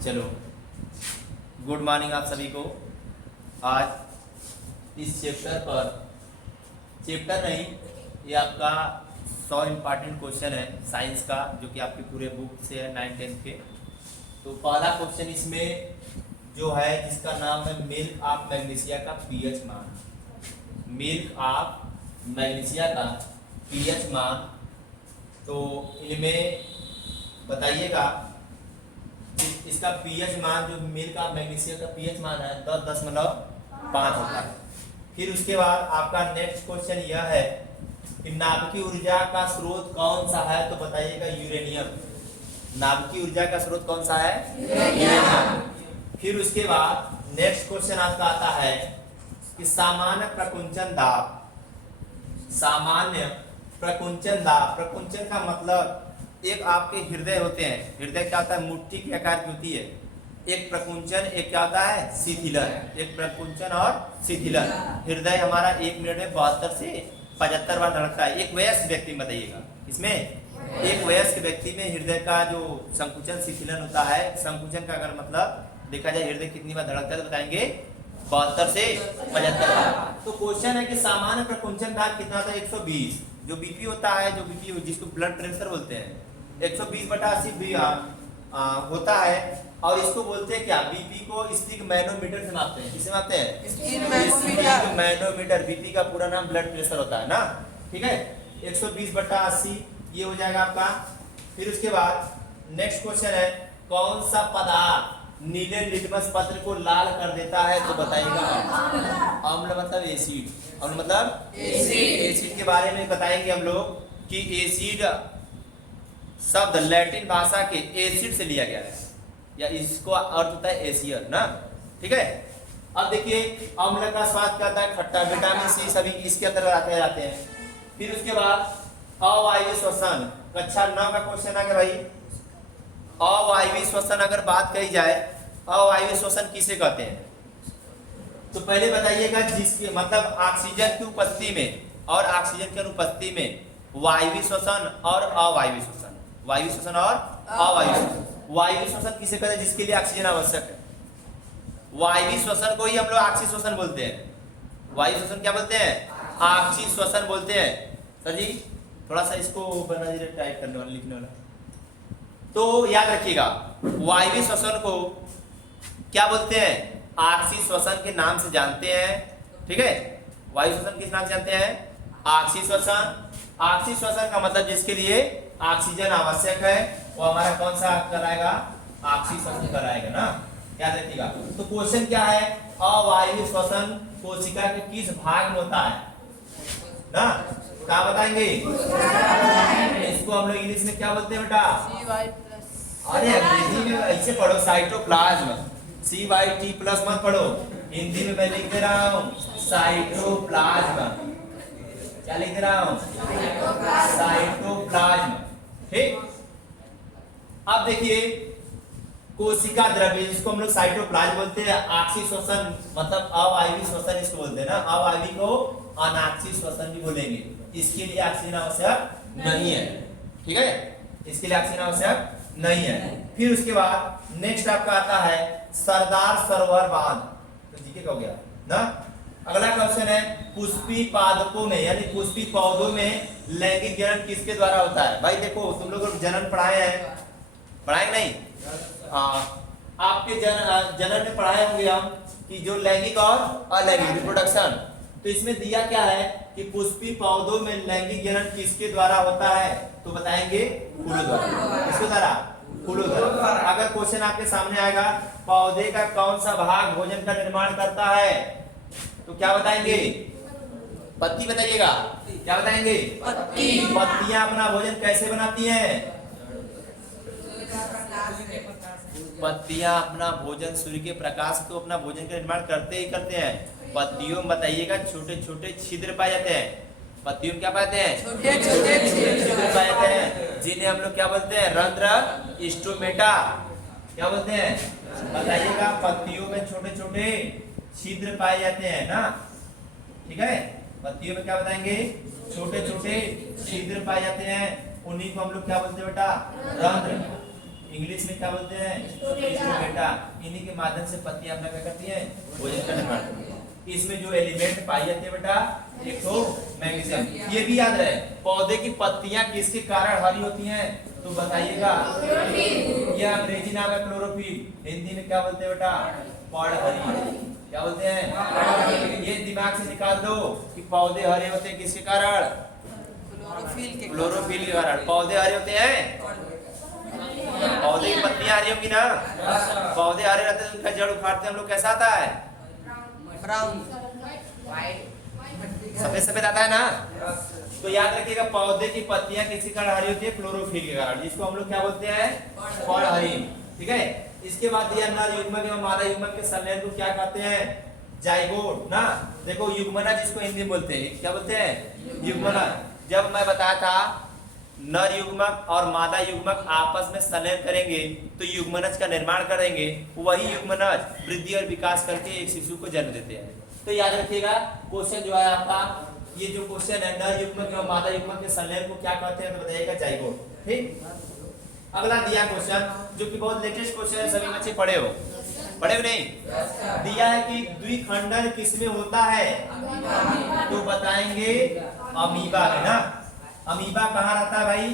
चलो, good morning आप सभी को। आज इस चैप्टर नहीं, ये आपका 100 इम्पॉर्टेंट क्वेश्चन है साइंस का, जो कि आपके पूरे बुक से है 9-10 के। तो पहला क्वेश्चन इसमें जो है, जिसका नाम है मिल्क ऑफ मैग्नीशिया का पीएच मान। मिल्क ऑफ मैग्नीशिया का पीएच मान, तो इनमें बताइएगा इसका पीएच मान, जो मिल्क ऑफ मैग्नीशिया का पीएच मान है 10.5 होता है। फिर उसके बाद आपका नेक्स्ट क्वेश्चन यह है कि नाभिकीय ऊर्जा का स्रोत कौन सा है, तो बताइएगा यूरेनियम। नाभिकीय ऊर्जा का स्रोत कौन सा है? यूरेनियम। फिर उसके बाद नेक्स्ट क्वेश्चन आपका आता है कि सामान्य प्रकुंचन दाब। सामान्य प्रकुंचन दाब, प्रकुंचन का मतलब एक आपके हृदय होते हैं। हृदय क्या होता है? मुट्ठी के आकार की होती है। एक प्रकुंचन, एक क्या होता है? शिथिलन। एक प्रकुंचन और शिथिलन। हृदय हमारा 1 मिनट में 72 से 75 बार धड़कता है। एक वयस्क व्यक्ति में बताइएगा, इसमें एक वयस्क व्यक्ति में हृदय का जो संकुचन शिथिलन होता है, संकुचन का अगर मतलब देखा जाए हृदय कितनी बार धड़कता है, तो बताएंगे 72 से 75 बार। तो क्वेश्चन है कि सामान्य प्रकुंचन दाब कितना था? 120। जो बीपी होता है, जो बीपी जिसको ब्लड प्रेशर बोलते हैं, 120/80 होता है। और इसको बोलते हैं क्या? बीपी को स्टिक मैनोमीटर से मापते हैं। किससे मापते हैं? Stick manometer. बीपी का पूरा नाम ब्लड प्रेशर होता है ना, ठीक है। 120/80 ये हो जाएगा आपका। फिर उसके बाद नेक्स्ट क्वेश्चन है, कौन सा पदार्थ नीले लिटमस पत्र को लाल कर देता है, तो बताइएगा अम्ल मतलब एसिड। अम्ल मतलब एसिड के बारे में बताएंगे हम लोग कि एसिड शब्द लैटिन भाषा के एसिड से लिया गया है, या इसको अर्थ होता है एसियर ना, ठीक है। अब देखिए अम्ल का स्वाद क्या होता है? खट्टा। विटामिन सी सभी इसके अंदर आते हैं। फिर उसके बाद अवायवीय श्वसन, कक्षा 9 का क्वेश्चन आ गया भाई। अवायवीय श्वसन अगर बात कही जाए, अवायवीय श्वसन किसे कहते हैं? तो पहले बताइएगा जिसके मतलब ऑक्सीजन की उपस्थिति में और ऑक्सीजन की अनुपस्थिति में वायवीय श्वसन और अवायवीय श्वसन। वायवीय श्वसन और अवायवीय श्वसन। वायवीय श्वसन किसे कहते हैं? जिसके लिए ऑक्सीजन आवश्यक है। वायवीय श्वसन को ही हम लोग ऑक्सी श्वसन बोलते हैं। वायु श्वसन क्या बोलते हैं? ऑक्सी श्वसन बोलते हैं। सर जी थोड़ा सा इसको बना दीजिए, टाइप करने वाला, लिखने वाला। तो याद रखिएगा, वायवीय श्वसन को क्या बोलते हैं? ऑक्सी श्वसन के नाम से जानते हैं, ठीक है। वायु श्वसन किस नाम से जानते हैं? ऑक्सी श्वसन। ऑक्सी श्वसन का मतलब जिसके लिए ऑक्सीजन आवश्यक है, वो हमारा कौन सा कराएगा? ऑक्सी श्वसन कराएगा ना, याद रखिएगा। तो क्वेश्चन क्या है? अवायवीय श्वसन कोशिका के किस भाग में होता है ना, क्या बताएंगे? इसको हम लोग इंग्लिश में क्या बोलते हैं बेटा? अरे अंग्रेजी में ऐसे पढ़ो, साइटोप्लाज्म। CYT+ मत पढ़ो, हिंदी में मैं लिख दे रहा हूँ साइटोप्लाज्म। क्या लिख दे रहा हूँ? साइटोप्लाज्म, ठीक। अब देखिए कोशिका द्रव्य, जिसको हम लोग साइटोप्लाज्म बोलते हैं। ऑक्सी श्वसन मतलब अवायवीय श्वसन इसको बोलते हैं ना। अवायवीय को अनाक्सी श्वसन भी बोलेंगे। इसके लिए ऑक्सीजन आवश्यक नहीं है, ठीक है। इसके लिए ऑक्सीजन आवश्यक नहीं है। फिर उसके बाद नेक्स्ट आपका आता है सरदार सरोवर बांध। तो जीके का हो गया ना। अगला क्वेश्चन है पुष्पी पादपों में यानी पुष्पी पौधों में लैंगिक जनन किसके द्वारा होता है? भाई देखो तुम लोग जनन पढ़ाए हैं, पढ़ाए नहीं? आपके जनन में पढ़ाए होंगे हम कि जो लैंगिक और अलैंगिक रिप्रोडक्शन। तो इसमें दिया क्या है कि पुष्पी पौधों में लैंगिक जनन किसके द्वारा होता है, तो बताएंगे फूलों द्वारा। किसके द्वारा? फूलों द्वारा। अगर क्वेश्चन आपके सामने आएगा पौधे का कौन सा भाग भोजन का निर्माण करता है, तो क्या बताएंगे? पत्ती बताइएगा। क्या बताएंगे? पत्ती। पत्तियां अपना भोजन कैसे बनाती हैं? पत्तियां अपना भोजन सूर्य के प्रकाश को अपना भोजन का निर्माण करते ही करते हैं। पत्तियों में बताइएगा छोटे छोटे छिद्र पाए जाते हैं। पत्तियों में क्या पाते हैं? छोटे छोटे छिद्र पाए जाते हैं, जिन्हें हम लोग क्या बोलते हैं? रंध्र स्टोमेटा। क्या बोलते हैं? बताइएगा। पत्तियों में छोटे छोटे छिद्र पाए जाते हैं ना, ठीक है। पत्तियों में क्या बताएंगे? छोटे छोटे छिद्र पाए जाते हैं, उन्हीं को हम लोग क्या बोलते हैं बेटा? रंध्र। इंग्लिश में क्या बोलते हैं? बेटा, इन्हीं के माध्यम से पत्तियां अपना क्या करती हैं, भोजन का निर्माण करती हैं। इसमें जो एलिमेंट पाई जाती है बेटा, एक तो मैग्नीशियम। ये भी याद रहे, पौधे की पत्तियां किसके कारण हरी होती हैं, तो बताइएगा। ये अंग्रेजी नाम है क्लोरोफिल, हिंदी में क्या बोलते हैं बेटा, पौधहरी। क्या बोलते हैं, ये दिमाग से निकाल दो कि पौधे हरे होते हैं किसके कारण, क्लोरोफिल के कारण। पौधे हरे होते हैं, पौधे की पत्तियां हरी होंगी ना, पौधे हरे रहते हैं, उनका जड़ उखाड़ते हैं हम लोग, कैसा आता है, ब्राउन, सफेद सफेद आता है ना। तो याद रखिएगा, पौधे की पत्तियां किसी कारण हरी होती है, क्लोरोफिल के कारण, जिसको हम लोग क्या बोलते हैं, पौधहरी। ठीक है। इसके बाद दिया नर युग्मक एवं मादा युग्मक के संलयन को क्या कहते हैं, जाइगोट ना। देखो युग्मना जिसको हिंदी में बोलते हैं, क्या बोलते हैं, युग्मना। जब मैं बताया था नर युग्मक और मादा युग्मक आपस में संलयन करेंगे तो युग्मनज का निर्माण करेंगे, वही युग्मनज वृद्धि और विकास करके एक शिशु को जन्म देते हैं। तो याद रखिएगा, क्वेश्चन जो है आपका, ये जो क्वेश्चन है नर युग्मक और मादा युग्मक के संलयन को क्या कहते हैं, तो बताइएगा जाइगोट। ठीक। अगला दिया क्वेश्चन, जो कि बहुत लेटेस्ट क्वेश्चन है, सभी बच्चे पढ़े हो नहीं, दिया है कि द्विखंडन किसमें होता है, तो बताएंगे अमीबा में ना। अमीबा कहाँ रहता है भाई,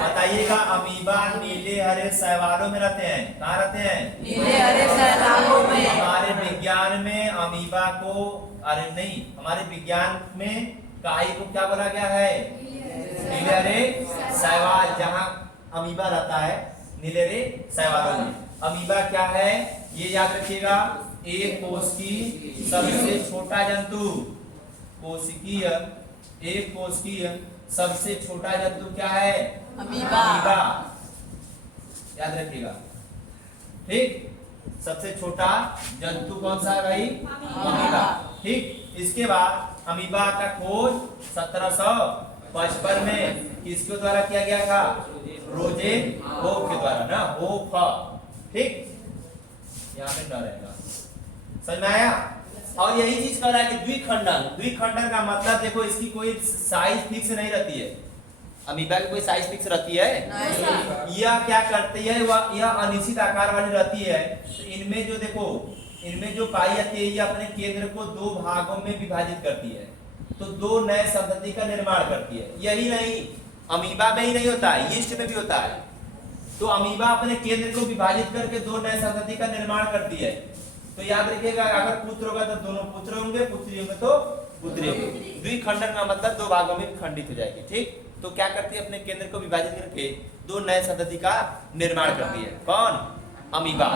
बताइएगा। अमीबा नीले हरे शैवालों में रहते हैं, कहाँ रहते हैं, नीले हरे शैवालों में। हमारे विज्ञान में अमीबा को, अरे नहीं, हमारे विज्ञान में काई को क्या बोला गया है, नीले हरे शैवाल, जहाँ अमीबा रहता है नीले हरे शैवालों में। अमीबा क्या है, ये याद रखिएगा, एक कोशिकीय सबसे छोटा जंतु, कोशिकीय एक कोशिकीय सबसे छोटा जंतु क्या है, अमीबा। याद रखिएगा। ठीक, सबसे छोटा जंतु कौन सा है भाई, अमीबा। ठीक। इसके बाद अमीबा का खोज 1755 में किसके द्वारा किया गया था, रोजेन होफ के द्वारा ना, होफ। ठीक, यहाँ पे न रहेगा, समझ में आया। और यही चीज कर रहा है कि द्विखंडन, द्विखंडन का मतलब देखो, इसकी कोई साइज फिक्स नहीं रहती है, अमीबा की कोई साइज फिक्स रहती है, यह क्या करती है, यह अनिश्चित आकार वाली रहती है। तो इनमें जो देखो, इनमें जो पाई जाती है, ये अपने केंद्र को दो भागों में विभाजित करती है, तो दो नए संतति का निर्माण करती है। यही नहीं, अमीबा में ही नहीं होता है, यीस्ट में भी होता है। तो अमीबा अपने केंद्र को विभाजित करके दो नए संतति का निर्माण करती है। तो याद रखिएगा, अगर पुत्र होगा तो दोनों पुत्र होंगे, पुत्री होंगे तो पुत्री होंगे। द्विखंडन का मतलब दो भागों में खंडित हो जाएगी। ठीक। तो क्या करती है, अपने केंद्र को विभाजित करके दो नए संतति का निर्माण करती है। कौन, अमीबा।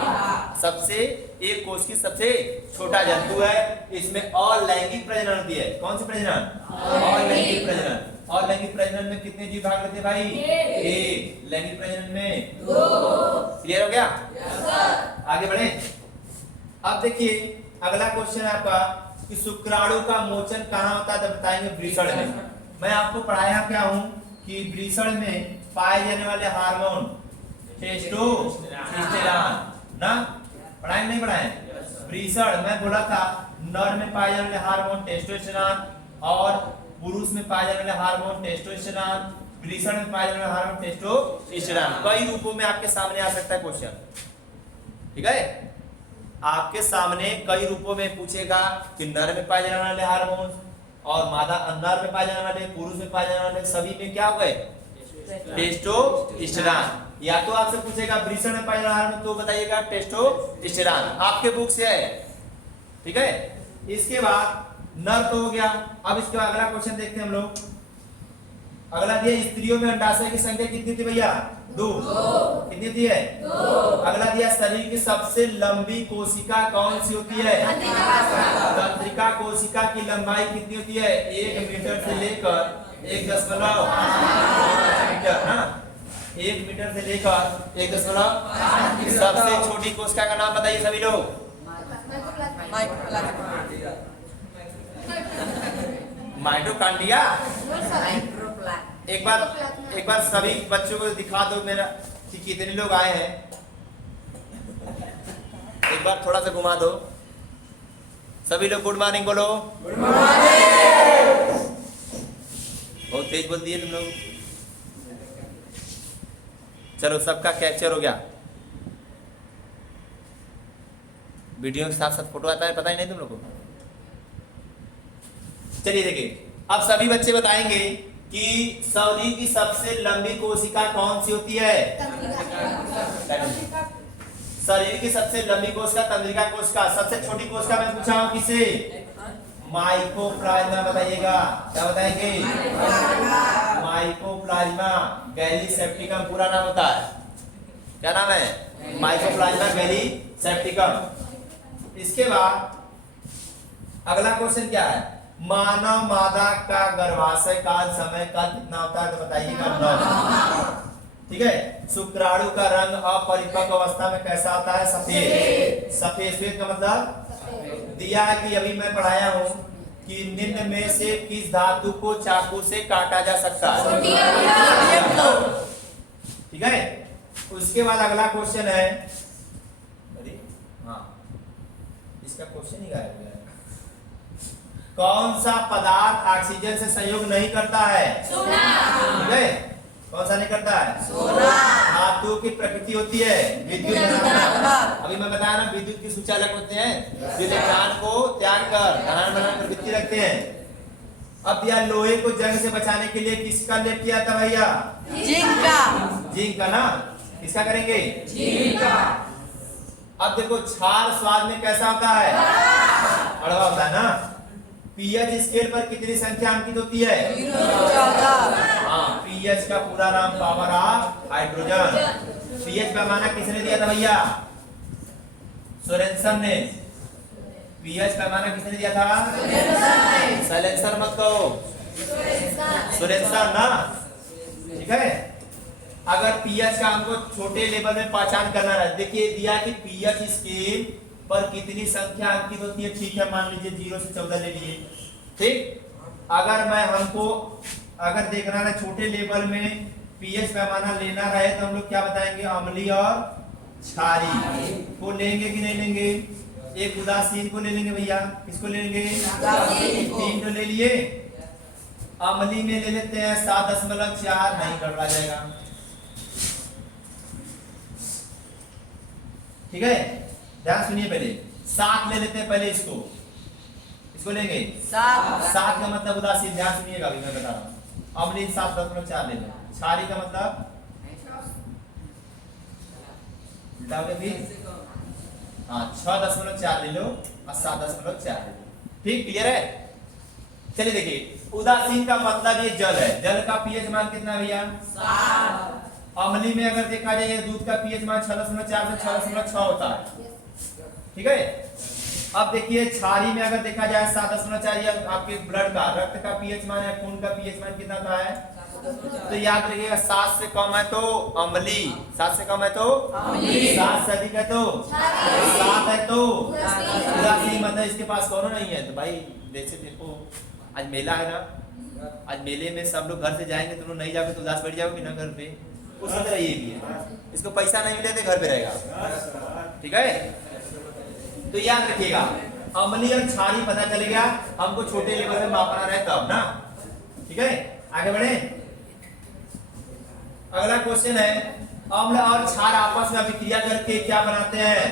सबसे एक कोश की सबसे छोटा जंतु है, इसमें अलैंगिक प्रजनन होती है। कौन सी प्रजनन, अलैंगिक प्रजनन। और लैंगिक प्रजनन में कितने जीव भाग लेते हैं भाई, एक। लैंगिक प्रजनन में 2। क्लियर हो गया, आगे बढ़े। अब देखिए अगला क्वेश्चन है आपका कि शुक्राणु का मोचन कहाँ होता है, तो बताएंगे वृषण में। मैं आपको पढ़ाया क्या हूँ कि वृषण में पाए जाने वाले हार्मोन टेस्टोस्टेरोन ना, पढ़ाए नहीं पढ़ाए, वृषण मैं बोला था नर में पाए जाने वाले हार्मोन टेस्टोस्टेरोन और पुरुष में पाए जाने वाले हार्मोन टेस्टोस्टेरोन, वृषण में पाए जाने वाले हार्मोन टेस्टोस्टेरोन। कई रूपों में आपके सामने आ सकता है क्वेश्चन। ठीक है, आपके सामने कई रूपों में पूछेगा कि नर में पाए जाने वाले हार्मोन और मादा, नर में पाए जाने वाले, पुरुष में पाए जाने वाले, सभी में क्या हो गए, टेस्टोस्टेरोन। या तो आपसे पूछेगा वृषण में पाए जाने वाले हार्मोन, तो बताइएगा टेस्टोस्टेरोन, आपके बुक से है। ठीक है, इसके बाद नर तो हो गया। अब इसके बाद अगला क्वेश्चन देखते हैं हम लोग। अगला दिया स्त्रियों में अंडाशय की संख्या कितनी थी भैया, 2। कितनी थी है, 2। अगला दिया शरीर की सबसे लंबी कोशिका कौन सी होती है, तंत्रिका कोशिका की लंबाई कितनी होती है, 1 मीटर से लेकर 1.5 मीटर ना, 1 मीटर से लेकर 1.5। सबसे छोटी कोशिका का नाम बताइए सभी लोग, माइटोकॉन्ड्रिया। एक बार सभी बच्चों को दिखा दो मेरा कि कितने लोग आए हैं, एक बार थोड़ा सा घुमा दो। सभी लोग गुड मॉर्निंग बोलो, गुड मॉर्निंग। बहुत तेज बोल दिए तुम लोग। चलो सबका कैप्चर हो गया। वीडियो के साथ साथ फोटो आता है, पता ही नहीं तुम लोग को। चलिए देखिए, अब सभी बच्चे बताएंगे कि शरीर की सबसे लंबी कोशिका कौन सी होती है? शरीर की सबसे लंबी कोशिका तंत्रिका कोशिका। सबसे छोटी कोशिका मैं पूछा हूं किसे? माइकोप्लाज्मा। बताइएगा, क्या बताएंगे? माइकोप्लाज्मा गैलीसेप्टिकम पूरा नाम होता है। क्या नाम है? Mycoplasma gallisepticum. इसके बाद अगला क्वेश्चन क्या है? मानव मादा का गर्भाशय काल समय काल कितना होता है? तो बताइएगा 9। ठीक है। शुक्राणु का रंग अपरिपक्व अवस्था में कैसा होता है? सफेद। सफेद सफेद का मतलब दिया है कि अभी मैं पढ़ाया हूं कि निम्न में से किस धातु को चाकू से काटा जा सकता है? ठीक है। उसके बाद अगला क्वेश्चन है, अरे हाँ इसका क्वेश्चन ही गायब हो गया। कौन सा पदार्थ ऑक्सीजन से संयोग नहीं करता है? सोना। ठीक है। कौन सा नहीं करता है? सोना। धातु की प्रकृति होती है विद्युत ऋणात्मक। अभी मैं बताया ना, विद्युत के सुचालक होते हैं, इलेक्ट्रॉन को त्याग कर धनात्मक बनाने प्रवृत्ति रखते हैं। अब यह लोहे को जंग से बचाने के लिए किसका लेप किया था भैया? जिंक का। जिंक का ना, किसका करेंगे? जिंक का। अब देखो क्षार स्वाद में कैसा होता है? कड़वा होता है ना। पीएच स्केल पर कितनी संख्या अंकित होती है? 14। हाँ, पीएच का पूरा नाम पावर ऑफ हाइड्रोजन। पीएच पैमाना किसने दिया था भैया? सोरेनसन ने। पीएच पैमाना किसने दिया था? साइलेंसर मत कहो, सोरेनसन ना। ठीक है। अगर पीएच का हमको छोटे लेवल में पहचान करना है, देखिए दिया कि पीएच स्केल पर कितनी संख्या अंकित होती है। ठीक है, मान लीजिए 0 से 14 ले लिए। ठीक। अगर हमको देखना है छोटे लेवल में पीएच पैमाना लेना रहे तो हम लोग क्या बताएंगे? अम्लीय और क्षारीय को लेंगे कि नहीं लेंगे? एक उदासीन को ले लेंगे भैया। किसको ले लेंगे? 3 तो ले लिए। अम्लीय में ले लेते हैं 7.4, नहीं गड़बड़ा जाएगा। ठीक है, ध्यान सुनिए। पहले 7 ले लेते हैं, पहले इसको लेंगे 7 का मतलब उदासीन। ध्यान सुनिएगा, अभी मैं बता रहा हूं। अम्लीय 7.4 ले लो। क्षारीय का मतलब उल्टा हो गया फिर। हाँ, 6.4 ले लो और 7.4 ले लो। ठीक, क्लियर है? चलिए देखिए, उदासीन का मतलब ये जल है। जल का पीएच मान कितना भैया? 7। अम्लीय में अगर देखा जाए दूध का पीएच मान 6.4 से 6.6 होता है। ठीक है। अब देखिए क्षारीय में अगर देखा जाए 7.4, आपके ब्लड का रक्त का पीएच मान है, खून का पीएच मान कितना होता है? तो याद रखिएगा 7 से कम है तो अम्लीय, 7 से कम है तो अम्लीय, 7 से अधिक है तो 7 है तो उदासीन। मतलब इसके पास कौन नहीं है? तो भाई जैसे देखो आज मेला है ना, आज मेले में सब लोग घर से जाएंगे, तुम लोग नहीं जाओगे तो उदास बैठ जाओगे ना घर पे। उसी तरह ये भी है, इसको पैसा नहीं मिले तो घर पे रहेगा। ठीक है। तो याद रखिएगा अम्लीय और क्षारीय पता चलेगा हमको छोटे लेवल में मापना रहे तब ना। ठीक है, आगे बढ़े। अगला क्वेश्चन है, अम्ल और क्षार आपस में अभिक्रिया करके क्या बनाते हैं?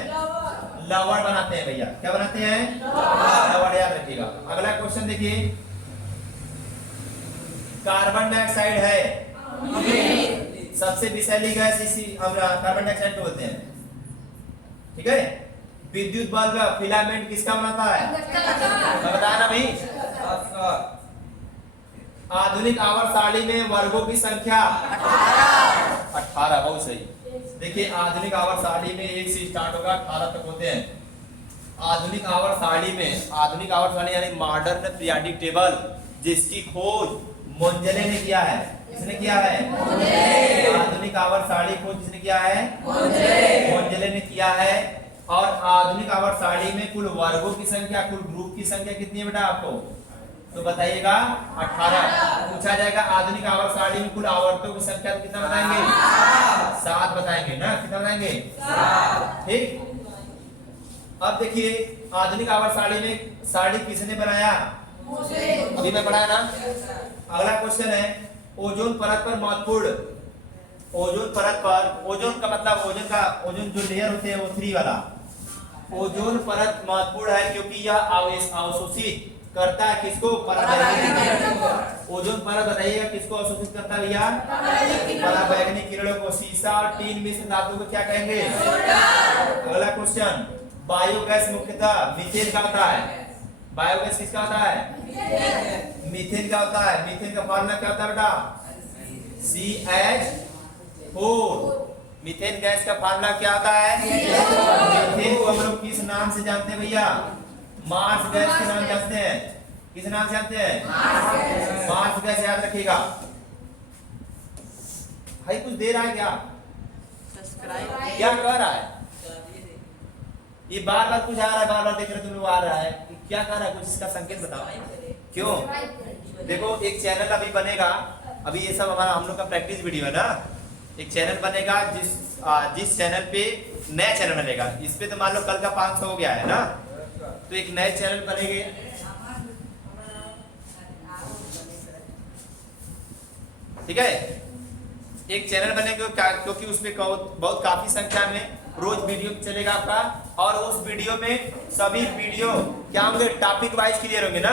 लवण बनाते हैं भैया। क्या बनाते हैं? लवण। याद रखिएगा। अगला क्वेश्चन देखिए, कार्बन डाइऑक्साइड है सबसे विषैली गैस, इसी कार्बन डाइऑक्साइड को बोलते हैं। ठीक है। विद्युत बल्ब फिलामेंट किसका बनाता है? बताया ना भाई। आधुनिक आवर्त सारणी में वर्गों की संख्या 18। बहुत सही। देखिए आधुनिक आवर्त सारणी में 1 से स्टार्ट होगा 18 तक होते हैं। आधुनिक आवर्त सारणी में, आधुनिक आवर्त सारणी यानी मॉडर्न पीरियोडिक टेबल, जिसकी खोज मोंजेले ने किया है। किसने किया है? आधुनिक आवर्त सारणी खोज किसने किया है? मोंजेले ने किया है। और आधुनिक आवर्त सारणी में कुल वर्गों की संख्या, कुल ग्रुप की संख्या कितनी है बेटा आपको? तो बताइएगा 18। पूछा जाएगा आधुनिक आवर्त सारणी में कुल आवर्तों की संख्या कितना बताएंगे? 7 बताएंगे ना। कितना बताएंगे? 7। ठीक। अब देखिए आधुनिक आवर्त सारणी में सारणी किसने बनाया? अभी मैं पढ़ाया ना। अगला क्वेश्चन है, ओजोन परत पर महत्वपूर्ण, ओजोन परत पर, ओजोन का मतलब ओजोन जो लेयर होते हैं वो 3 वाला, ओजोन परत महत्वपूर्ण है क्योंकि यह अवशोषित करता है किसको? पराबैंगनी। ओजोन परत बताइएगा किसको अवशोषित करता है भैया? पराबैंगनी किरणों को। शीशा और टीन मिश्र धातु को क्या कहेंगे? अगला क्वेश्चन, बायोगैस मुख्यतः मीथेन का होता है। बायोगैस किसका होता है? मीथेन का होता है। मीथेन का फॉर्मूला क्या होता है बेटा? CH4। मीथेन गैस का फार्मूला क्या होता है? मीथेन को हम लोग किस नाम से जानते हैं भैया? मार्स गैस के नाम जानते हैं। किस नाम से जानते हैं? Marsh gas. याद रखिएगा भाई। कुछ दे रहा है क्या? क्या कह रहा है? ये बार बार कुछ आ रहा है, बार बार देख रहे तुम लोग आ रहा है, क्या कह रहा है? कुछ इसका संकेत बताओ। क्यों? देखो एक चैनल अभी बनेगा, अभी ये सब हमारा हम लोग का प्रैक्टिस वीडियो है ना। एक चैनल बनेगा जिस चैनल पे नया चैनल बनेगा, इस पे तो मान लो कल का 500 हो गया है ना, तो एक नए चैनल बनेंगे। ठीक है, एक चैनल बनेगा क्योंकि उसमें बहुत काफी संख्या में रोज वीडियो चलेगा आपका, और उस वीडियो में सभी वीडियो क्या होंगे? टॉपिक वाइज क्लियर होंगे ना।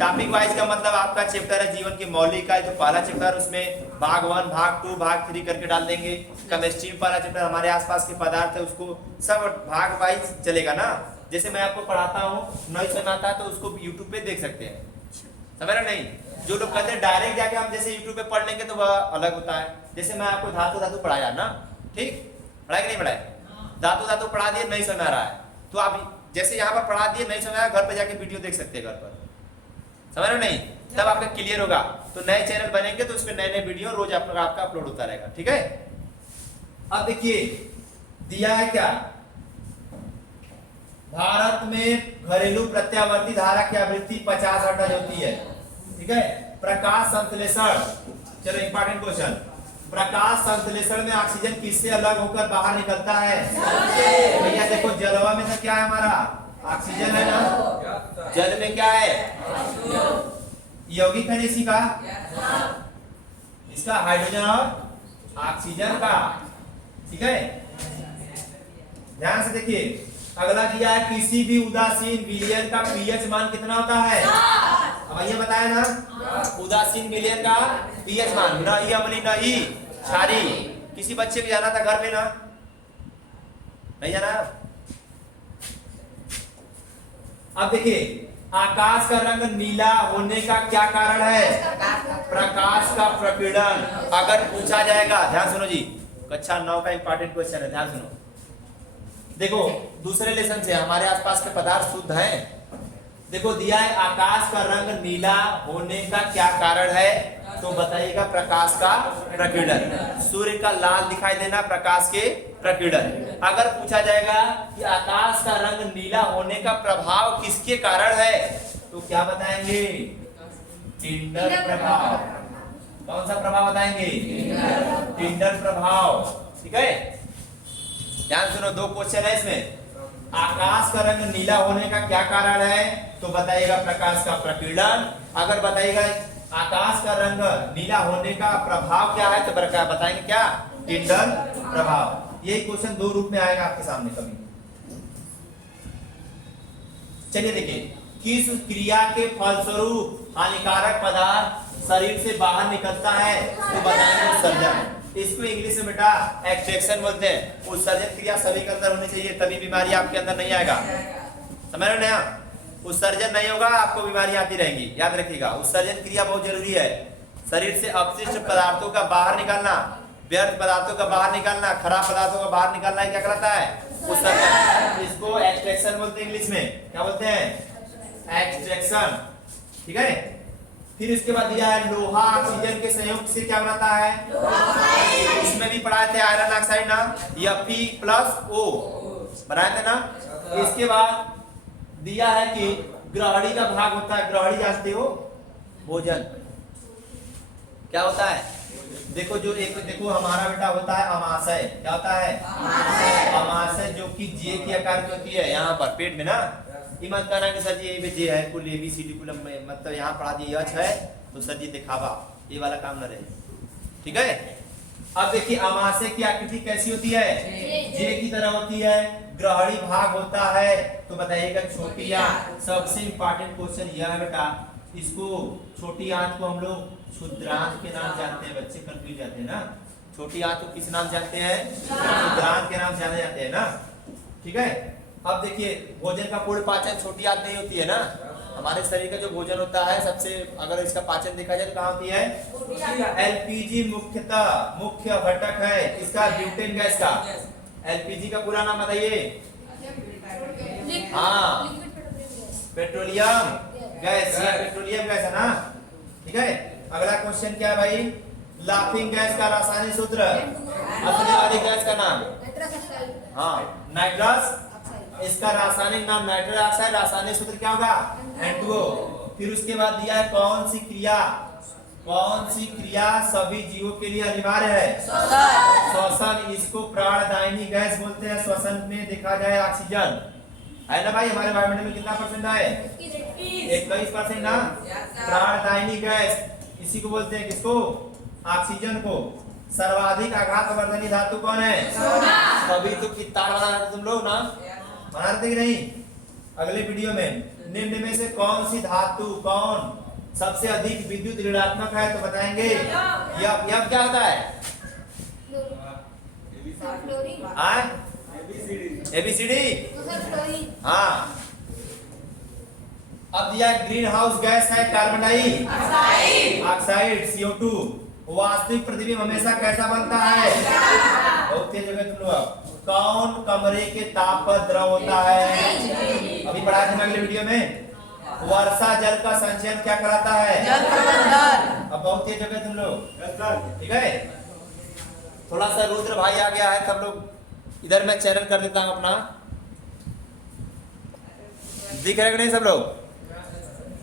टॉपिक वाइज का मतलब आपका चैप्टर है जीवन की मौलिक का, जो पहला चैप्टर उसमें भाग 1, भाग 2, भाग 3 करके डाल देंगे। केमिस्ट्री में पहला चैप्टर हमारे आसपास के पदार्थ है, उसको सब भाग वाइज चलेगा ना। जैसे मैं आपको पढ़ाता हूँ, नहीं समझ आता है तो उसको यूट्यूब पे देख सकते हैं, समझ रहे नहीं? जो लोग कहते हैं डायरेक्ट जाके हम जैसे यूट्यूब पे पढ़ लेंगे तो वह अलग होता है। जैसे मैं आपको धातु पढ़ाया ना, ठीक पढ़ाया कि नहीं पढ़ाया? धातु पढ़ा दिए, नहीं समझ आ रहा है तो आप जैसे यहाँ पर पढ़ा दिए, नहीं समझ आया, घर पे जाके वीडियो देख सकते हैं घर पर, समझ रहे नहीं? तब आपका क्लियर होगा। तो नए चैनल बनेंगे तो उसमें नए नए वीडियो रोज आपका अपलोड होता रहेगा। ठीक है, अब देखिए दिया है क्या? भारत में घरेलू प्रत्यावर्ती धारा की आवृत्ति 50 हर्ट्ज होती है। ठीक है, प्रकाश संश्लेषण, चलो इंपॉर्टेंट क्वेश्चन, प्रकाश संश्लेषण में ऑक्सीजन किससे अलग होकर बाहर निकलता है? भैया देखो जलवा में तो क्या है हमारा? ऑक्सीजन है ना। जल में क्या है? यौगिक है इसी का, इसका हाइड्रोजन और ऑक्सीजन का। ठीक है, ध्यान से देखिए अगला दिया है, किसी भी उदासीन विलयन का पीएच मान कितना होता है? अब ये बताया ना, उदासीन विलयन का पीएच मान, नहीं अम्लीय नहीं क्षारीय। किसी बच्चे को जाना था घर में ना, नहीं जाना? अब देखिए आकाश का रंग नीला होने का क्या कारण है? प्रकाश का प्रकीर्णन। अगर पूछा जाएगा, ध्यान सुनो जी, कक्षा 9 का इंपॉर्टेंट क्वेश्चन है, ध्यान सुनो। देखो दूसरे लेसन से हमारे आसपास के पदार्थ शुद्ध हैं। देखो दिया है आकाश का रंग नीला होने का क्या कारण है? तो बताइएगा प्रकाश का प्रकीर्णन। सूर्य का लाल दिखाई देना प्रकाश के प्रकीर्णन। अगर पूछा जाएगा कि आकाश का रंग नीला होने का प्रभाव किसके कारण है, तो क्या बताएंगे? टिंडर प्रभाव। कौन सा प्रभाव बताएंगे? टिंडर प्रभाव। ठीक है, ध्यान सुनो, 2 क्वेश्चन है इसमें। आकाश का रंग नीला होने का क्या कारण है? तो बताइएगा प्रकाश का प्रकीर्णन। अगर बताइएगा आकाश का रंग नीला होने का प्रभाव क्या है, तो बताएंगे क्या? टिंडर प्रभाव। यही क्वेश्चन 2 रूप में आएगा आपके सामने कभी। चलिए देखिए, किस क्रिया के फलस्वरूप हानिकारक पदार्थ शरीर से बाहर निकलता है? तो बताएंगे उत्सर्जन। इसको इंग्लिश में बेटा एक्सट्रैक्शन बोलते हैं। उत्सर्जन क्रिया सभी के अंदर होनी चाहिए, तभी बीमारी आपके अंदर नहीं आएगा। समझ रहे हैं? उत्सर्जन नहीं होगा आपको बीमारी आती रहेंगी, याद रखिएगा। उत्सर्जन क्रिया बहुत जरूरी है। शरीर से अपशिष्ट पदार्थों का बाहर निकालना, व्यर्थ पदार्थों का बाहर निकालना, खराब पदार्थों का बाहर निकालना क्या कहलाता है? उत्सर्जन। इसको एक्सट्रैक्शन बोलते हैं इंग्लिश में। क्या बोलते हैं? एक्सट्रैक्शन। ठीक है, फिर इसके बाद दिया है लोहा ऑक्सीजन के संयोग से क्या बनाता है? इसमें भी पढ़ाए थे आयरन ऑक्साइड ना, Fe+O बनाए थे ना। इसके बाद दिया है कि ग्रहणी का भाग होता है। ग्रहणी जानते हो? भोजन। क्या होता है? देखो जो एक देखो हमारा बेटा होता है अमाशय। क्या होता है? अमाशय, जो कि जे के आकार की होती है यहाँ पर पेट में ना। ये मत कहना कि सर जी ये जे है कुल ABCD कुल मतलब यहाँ पढ़ा दिया यच है तो सर जी दिखावा, ये वाला काम न रहे। ठीक है, अब देखिए अमाशय की आकृति कैसी होती है, जे की तरह होती है, ग्रहणी भाग होता है। तो बताइएगा छोटी आंत, सबसे इंपॉर्टेंट क्वेश्चन यह है बेटा, इसको छोटी आंत को हम लोग क्षुद्रांत के नाम जानते हैं। बच्चे कंफ्यूज जाते हैं ना, छोटी आंत को किस नाम जानते हैं, क्षुद्रांत के नाम जाने जाते हैं ना, ठीक है। अब देखिए भोजन का पूर्ण पाचन छोटी आंत नहीं होती है ना, हमारे शरीर का जो भोजन होता है सबसे, अगर इसका पाचन देखा जाए तो कहाँ होती है, एलपीजी मुख्यतः मुख्य घटक है इसका ब्यूटेन गैस का। एलपीजी का पूरा नाम बताइए, हाँ पेट्रोलियम गैस, या पेट्रोलियम गैस है ना, ठीक है। अगला क्वेश्चन क्या है भाई, लाफिंग गैस का रासायनिक सूत्र, हंसने वाली गैस का नाम, हाँ नाइट्रस, इसका रासायनिक नाम नाइट्रस ऑक्साइड, रासायनिक सूत्र क्या होगा, N2O। फिर उसके बाद दिया है कौन सी क्रिया सभी जीवों के लिए अनिवार्य है, श्वसन। इसको प्राणदायिनी गैस बोलते हैं। श्वसन में देखा जाए ऑक्सीजन है ना भाई, हमारे वायुमंडल में कितना परसेंट है, 21% ना। प्राणदायिनी गैस इसी को बोलते हैं, किसको, ऑक्सीजन को। सर्वाधिक आघातवर्धनी धातु कौन है, कभी तो किताब बना रहे तुम लोग ना, बना रहे कि नहीं। अगले वीडियो में निम्न में से कौन सी धातु, कौन सबसे अधिक विद्युत ऋणात्मक है, तो बताएंगे। यह क्या होता है, एबीसीडी, हाँ। अब दिया ग्रीन हाउस गैस है कार्बन डाइऑक्साइड CO2। वास्तविक प्रतिबिंब हमेशा कैसा बनता है, बहुत तेज हो गए तुम लोग। कौन कमरे के ताप पर द्रव होता है, अभी पढ़ा थे अगले वीडियो में। वर्षा जल का संचयन क्या कराता है, जल प्रबंधन। अब बहुत तेज हो गए तुम लोग, ठीक है। थोड़ा सा रुद्र भाई आ गया है, सब लोग इधर मैं चैनल कर देता हूं अपना, दिख रहे कि नहीं सब लोग,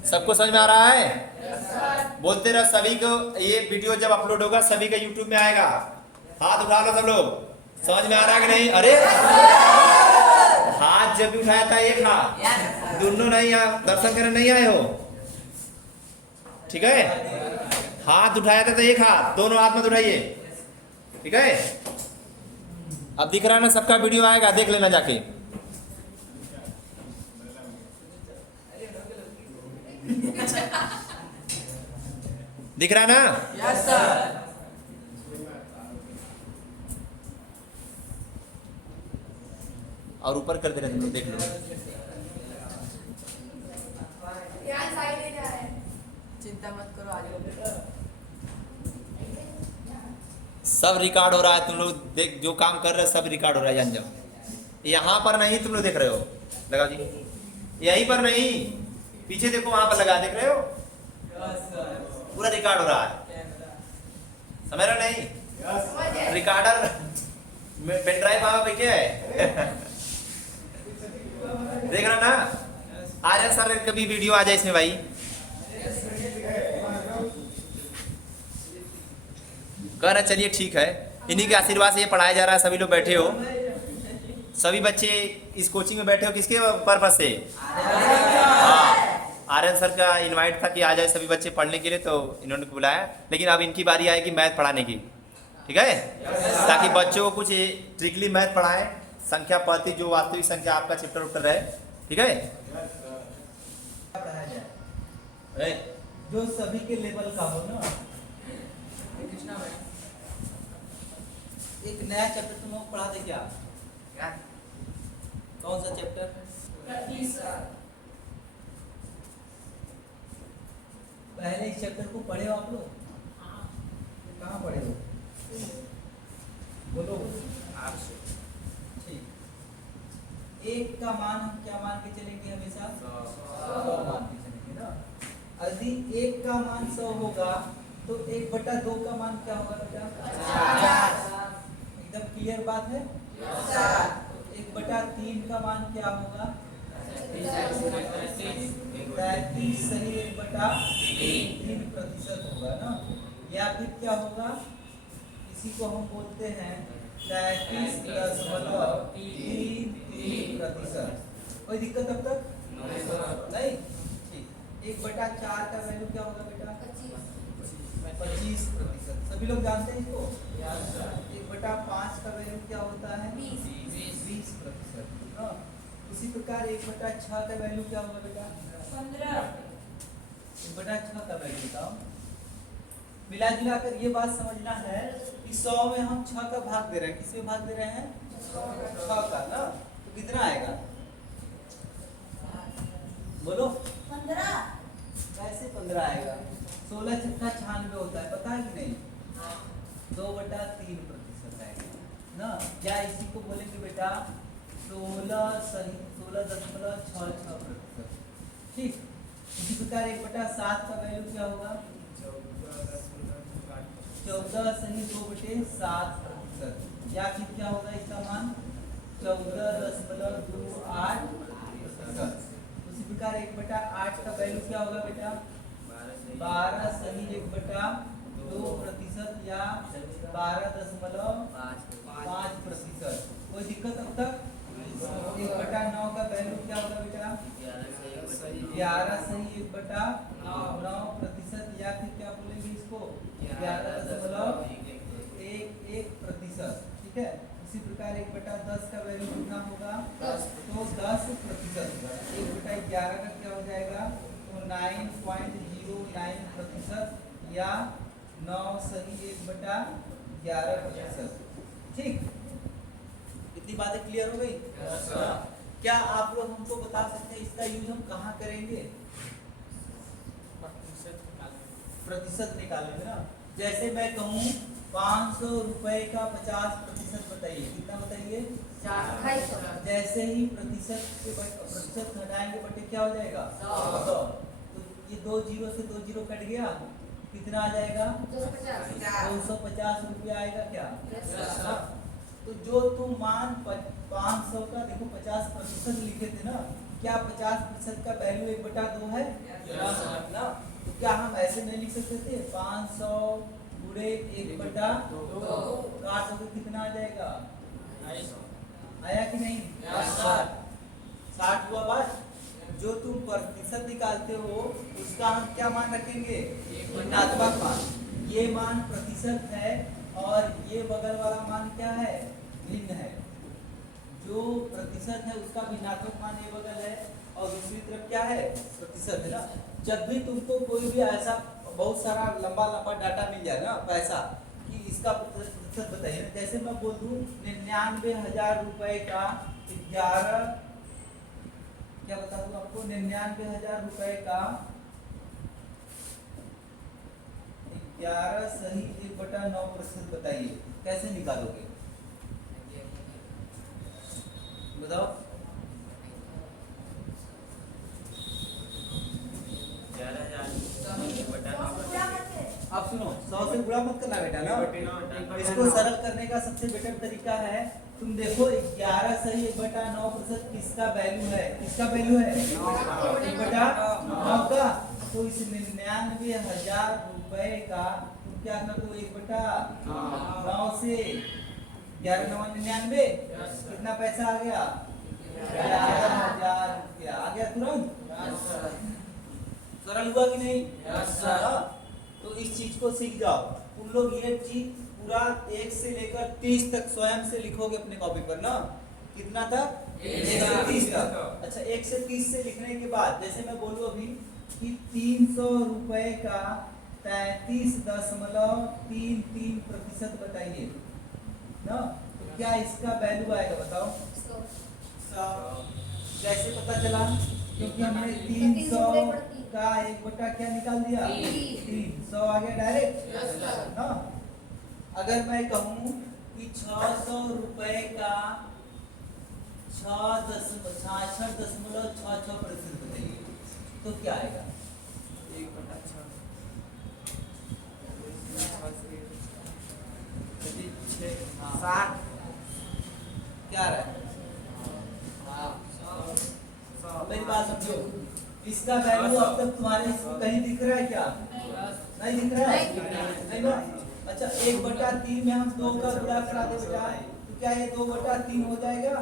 सबको समझ में आ रहा है, बोलते रहो सभी को। ये वीडियो जब अपलोड होगा सभी का यूट्यूब में आएगा, हाथ उठा लो सब लोग, समझ में आ रहा है कि नहीं। अरे हाथ जब भी उठाया था एक हाथ, दोनों नहीं, आप दर्शन करने नहीं आए हो, ठीक है। हाथ उठाया था तो एक हाथ, दोनों हाथ मत उठाइए, ठीक है। अब दिख रहा है ना, सबका वीडियो आएगा, देख लेना जाके। दिख रहा है ना, यस सर। और ऊपर कर दे रहे तुम लोग, देख लो। चिंता मत करो, आ जाओ। सब रिकॉर्ड हो रहा है, तुम लोग देख, जो काम कर रहे हैं सब रिकॉर्ड हो रहा है, जान जाओ। यहाँ पर नहीं तुम लोग देख रहे हो, लगाओ जी, यहीं पर नहीं, पीछे देखो, वहां पर लगा, देख रहे हो, पूरा रिकॉर्ड हो रहा है, समझ रहे नहीं। रिकॉर्डर पेन ड्राइव वहां पे क्या है देख रहा ना। आर्यन सर कभी वीडियो आ जाए इसमें भाई, कह रहे चलिए ठीक है, इन्हीं के आशीर्वाद से ये पढ़ाया जा रहा है। सभी लोग बैठे हो, सभी बच्चे इस कोचिंग में बैठे हो किसके पर्पस से, हाँ आर्यन सर का इनवाइट था कि आ जाए सभी बच्चे पढ़ने के लिए, तो इन्होंने बुलाया। लेकिन अब इनकी बारी आएगी मैथ पढ़ाने की, ठीक है, ताकि बच्चों को कुछ ट्रिकली मैथ पढ़ाए, संख्या पद्धति, जो वास्तविक संख्या आपका चैप्टर उत्तर है, ठीक है। पढ़ाया जाए जो सभी के लेवल का हो ना। एक नया चैप्टर तुम लोग पढ़ा दे क्या, कौन सा चैप्टर, पहले इस चैप्टर को पढ़े हो आप लोग, कहाँ पढ़े हो, बोलो ठीक। एक का मान हम क्या मान के चलेंगे, हमेशा 100 मान के चलेंगे ना। यदि एक का मान 100 होगा तो 1/2 का मान क्या होगा बेटा, 50। एकदम क्लियर बात है। 1/3 का मान क्या होगा, 33 सही 1/3% होगा ना। या फिर क्या होगा, इसी को हम बोलते हैं 33.33%। कोई दिक्कत अब तक नहीं, ठीक। 1/4 का वैल्यू क्या होगा बेटा, 25%। सभी लोग जानते हैं इसको? 1/5 का वैल्यू क्या होता है? 20%। हाँ। उसी प्रकार 1/6 का वैल्यू क्या होगा बेटा? 1/6 का वैल्यू बताओ। मिला जुला कर ये बात समझना है कि 100 में हम 6 का भाग दे रहे हैं। किसमें भाग दे रहे हैं? 6 का ना। तो कितना आएगा? बोलो। 15। कैसे 15 आएगा? 16 छक्का 96 होता है, पता है कि नहीं? 2/3% आएगा ना। या इसी को बोलेंगे बेटा 16.66%। ठीक। इसी प्रकार 1/7 का वैल्यू क्या होगा? 14.2/7%। या फिर क्या होगा इसका मान? 14.28%। उसी प्रकार 1/8 का वैल्यू क्या होगा बेटा? 12.1/2% या 12.5%। कोई दिक्कत अब तक? 1/9 का वैल्यू क्या होगा बेटा? 11.1/9%। या फिर क्या बोलेंगे इसको? 11.11%। ठीक है। इसी प्रकार 1/10 का वैल्यू कितना होगा? तो 10%। 1/11 का क्या हो जाएगा? तो 9.09% या 9.1/11%। ठीक। इतनी बातें क्लियर हो गई? क्या आप लोग हमको बता सकते हैं इसका यूज हम कहाँ करेंगे? प्रतिशत निकालेंगे ना। जैसे मैं कहूँ 500 रुपए का 50% बताइए। कितना बताइए? 250। जैसे ही प्रतिशत घटाएंगे बटे क्या हो जाएगा? 100। तो ये 2 जीरो से 2 जीरो कट गया, कितना आ जाएगा? 250 रुपया आएगा क्या? हाँ। तो जो तुम मान 500 का देखो 50% लिखे थे ना, क्या 50% का वैल्यू 1/2 है ना? तो क्या हम ऐसे नहीं लिख सकते थे? 500 गुणे 1/2 काट दो, कितना आ जाएगा? आया कि नहीं? 60 हुआ बात। जो तुम प्रतिशत निकालते हो उसका हम क्या मान रखेंगे? ऋणात्मक मान। ये मान प्रतिशत है और ये बगल वाला मान क्या है? भिन्न है। जो प्रतिशत है उसका भिन्नात्मक मान ये बगल है और दूसरी तरफ क्या है? प्रतिशत है ना। जब भी तुमको कोई भी ऐसा बहुत सारा लंबा लंबा डाटा मिल जाए ना, पैसा कि इसका प्रतिशत बताइए। जैसे मैं बोल दूं 99,000 रुपए का 11, क्या बता दूं आपको? 99,000 रुपए का 11.1/9% बताइए। कैसे निकालोगे? बताओ। 11,000 आप सुनो, 100 से गुणा मत करना बेटा ना। इसको सरल करने का सबसे बेटर तरीका है, तुम देखो 11.1/9% किसका वैल्यू है? किसका वैल्यू है? 1/9 का। तो इस 99,000 रुपए का तुम क्या कर दो? 1/9 से 11×9 = 99। कितना पैसा आ गया? 11,000 रुपया आ गया तुरंत। सरल हुआ कि नहीं? हाँ। तो इस चीज को सीख जाओ। तुम लोग ये चीज पूरा 1 से लेकर 30 तक स्वयं से लिखोगे अपने कॉपी पर ना। कितना तक? 1 से 30 तक। अच्छा, 1 से 30 से लिखने के बाद जैसे मैं बोलूं अभी कि 300 रुपए का 33.33% बताइए ना। तो क्या इसका वैल्यू आएगा बताओ? 100। कैसे पता चला? क्योंकि हमने 300 का 1/, क्या निकाल दिया? 300 आ गया डायरेक्ट ना। अगर मैं कहूँ कि 600 रुपए का 66.66% बताइए तो क्या आएगा? 60 क्या रहा है? मेरी बात समझो। इसका वैल्यू अब तक तुम्हारे इसको कहीं दिख रहा है क्या? नहीं दिख रहा है? नहीं ना। अच्छा, 1/3 में हम 2 का गुणा करा दे बेटा, तो क्या ये 2/3 हो जाएगा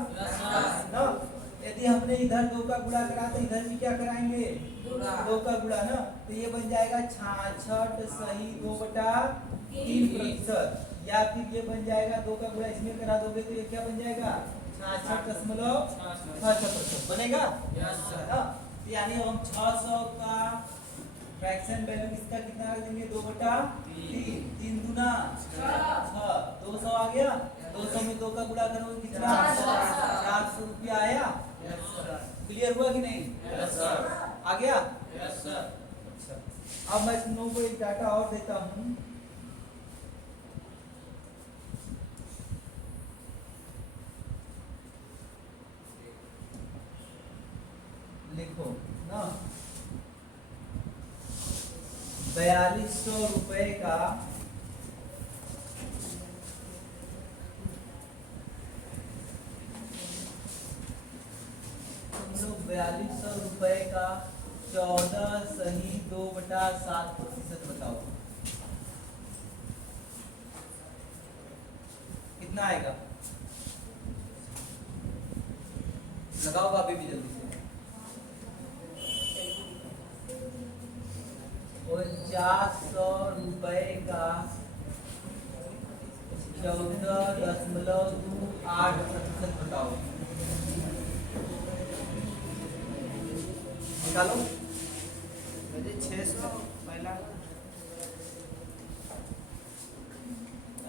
ना? यदि हमने इधर 2 का गुणा करा तो इधर भी क्या कराएंगे, 2 का गुणा ना, तो ये बन जाएगा 66 सही 2/3%, या फिर ये बन जाएगा 2 का गुणा इसमें करा दोगे तो ये क्या बन जाएगा 66.66% बनेगा। हाँ, तो यानी हम 600 का फ्रैक्शन वैल्यू इसका कितना रख देंगे 2/3, 3 दूना 6, 200 आ गया, 200 में 2 का गुणा करोगे कितना 400 रुपया आया। क्लियर हुआ कि नहीं, आ गया। अच्छा, अब मैं तुम लोगों को एक डाटा और देता हूँ। लिखो ना, 4200 रुपए का तुम लोग 4200 रुपए का 14 सही 2/7% बताओ कितना आएगा। लगाओ अभी भी जल्दी से। 4900 रुपए का 14.28% बताओ, निकालो। 600 पहला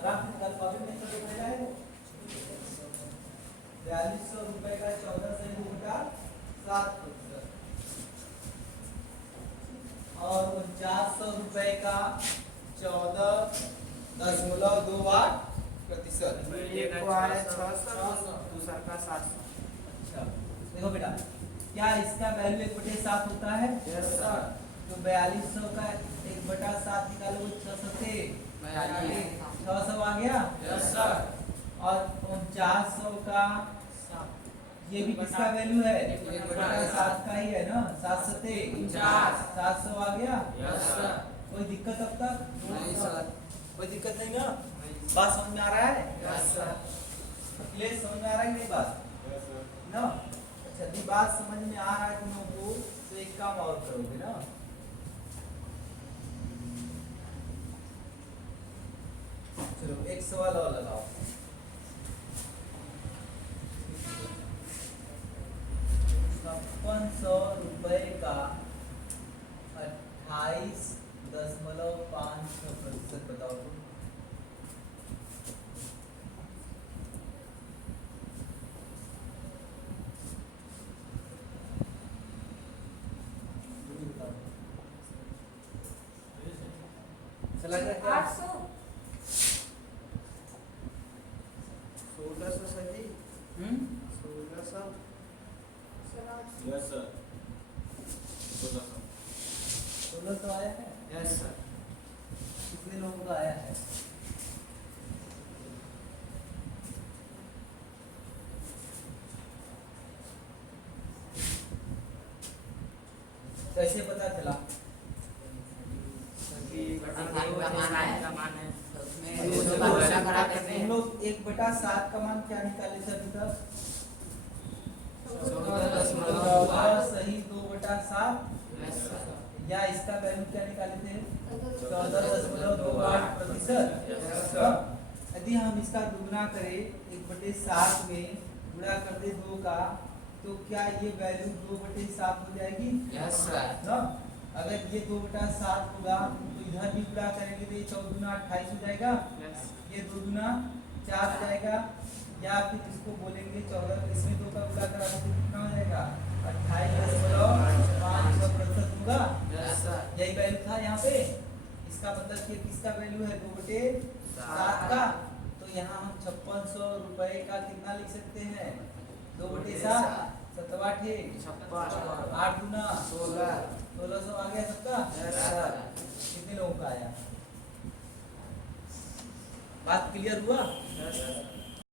₹4200 रुपए का 14 सही 2/7% और 4900 रुपए का 14.28%। एक को आया 600, दूसरा का 700। अच्छा देखो बेटा, क्या इसका वैल्यू 1/7 होता है। Yes sir. तो 4200 का 1/7 निकालो 600 से 600 आ गया। Yes sir. और 4900 का ये भी किसका वैल्यू है 1/7 का ही है ना, 7 से 700 आ गया। Yes sir. कोई दिक्कत अब तक नहीं सर। कोई दिक्कत नहीं ना, बात समझ में आ रहा है। Yes sir. क्लियर समझ में आ रहा है कि नहीं बात ना। अच्छा यदि बात समझ में आ रहा है तुम लोगों को तो एक काम और करोगे ना, चलो एक सवाल और लगाओ। 5600 रुपए का 28.5% बताओ तुम। चला गया क्या? 800 1600 सर जी। 1600 यस सर 1600 आया है। Yes sir. कितने लोगों का आया है? कैसे पता चला? हम लोग 1/7 का मान क्या निकाले थे अभी तक? 14 सही 2/7, या इसका वैल्यू क्या निकाले थे 14.28%। यदि हम इसका दुगना करें 1/7 में गुणा कर दे 2 का, तो क्या ये वैल्यू 2/7 हो जाएगी ना। अगर ये 2/7 होगा तो इधर भी गुणा करेंगे तो ये 14 28 हो जाएगा, ये 2 दूना 4 हो जाएगा, या फिर इसको बोलेंगे 14 इसमें 2 का गुणा करा तो कितना हो जाएगा 28.5% होगा। यही वैल्यू था यहाँ पे। इसका मतलब कि किसका वैल्यू है 2/7 का, तो यहाँ हम 5600 रुपए का कितना लिख सकते हैं 2/7 7 8 8 दूना 1600 आ गया सबका। कितने लोगों का आया? बात क्लियर हुआ?